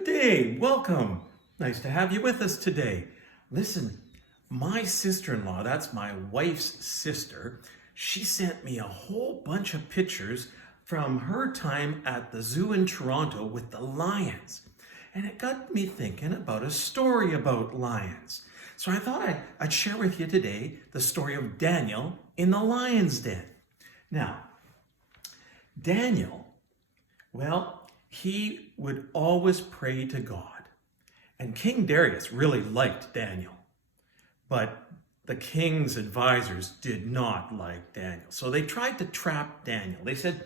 Good day. Welcome. Nice to have you with us today. Listen, my sister-in-law, that's my wife's sister, she sent me a whole bunch of pictures from her time at the zoo in Toronto with the lions. And it got me thinking about a story about lions. So I thought I'd share with you today the story of Daniel in the lion's den. Now, Daniel, well, he would always pray to God. And King Darius really liked Daniel. But the king's advisors did not like Daniel. So they tried to trap Daniel. They said,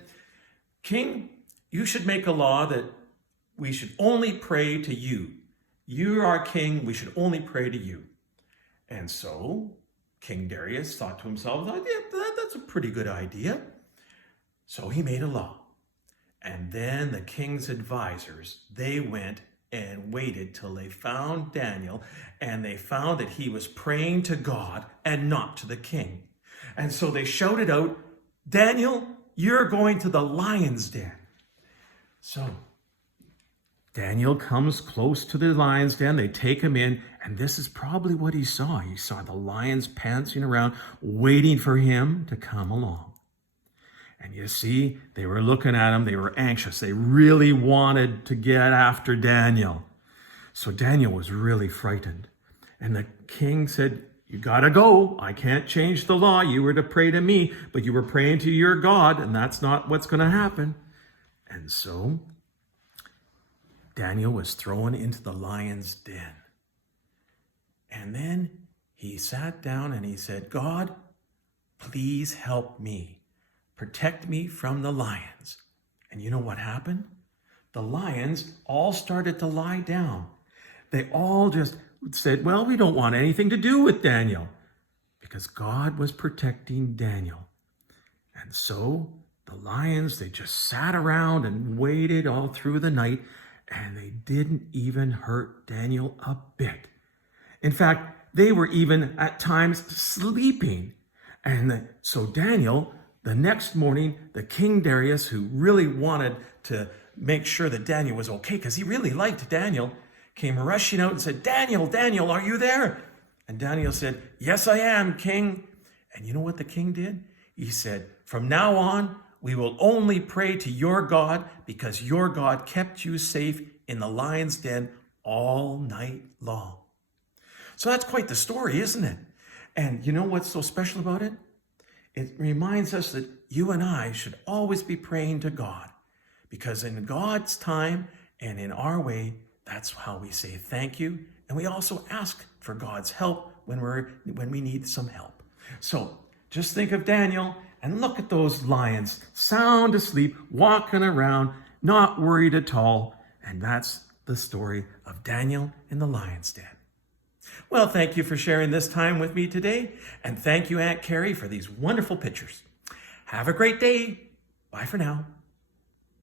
"King, you should make a law that we should only pray to you. You're our king, we should only pray to you." And so King Darius thought to himself, yeah, that's a pretty good idea. So he made a law. And then the king's advisors, they went and waited till they found Daniel, and they found that he was praying to God and not to the king. And so they shouted out, "Daniel, you're going to the lion's den." So Daniel comes close to the lion's den. They take him in, and this is probably what he saw. He saw the lions prancing around, waiting for him to come along. And you see, they were looking at him. They were anxious. They really wanted to get after Daniel. So Daniel was really frightened. And the king said, "You got to go. I can't change the law. You were to pray to me, but you were praying to your God, and that's not what's going to happen." And so Daniel was thrown into the lion's den. And then he sat down and he said, "God, please help me. Protect me from the lions." And you know what happened? The lions all started to lie down. They all just said, "Well, we don't want anything to do with Daniel," because God was protecting Daniel. And so the lions, they just sat around and waited all through the night, and they didn't even hurt Daniel a bit. In fact, they were even at times sleeping. And so Daniel, the next morning, the King Darius, who really wanted to make sure that Daniel was okay, because he really liked Daniel, came rushing out and said, "Daniel, Daniel, are you there?" And Daniel said, "Yes, I am, King." And you know what the king did? He said, "From now on, we will only pray to your God, because your God kept you safe in the lion's den all night long." So that's quite the story, isn't it? And you know what's so special about it? It reminds us that you and I should always be praying to God, because in God's time and in our way, that's how we say thank you. And we also ask for God's help when we need some help. So just think of Daniel and look at those lions, sound asleep, walking around, not worried at all. And that's the story of Daniel in the lion's den. Well, thank you for sharing this time with me today. And thank you, Aunt Carrie, for these wonderful pictures. Have a great day. Bye for now.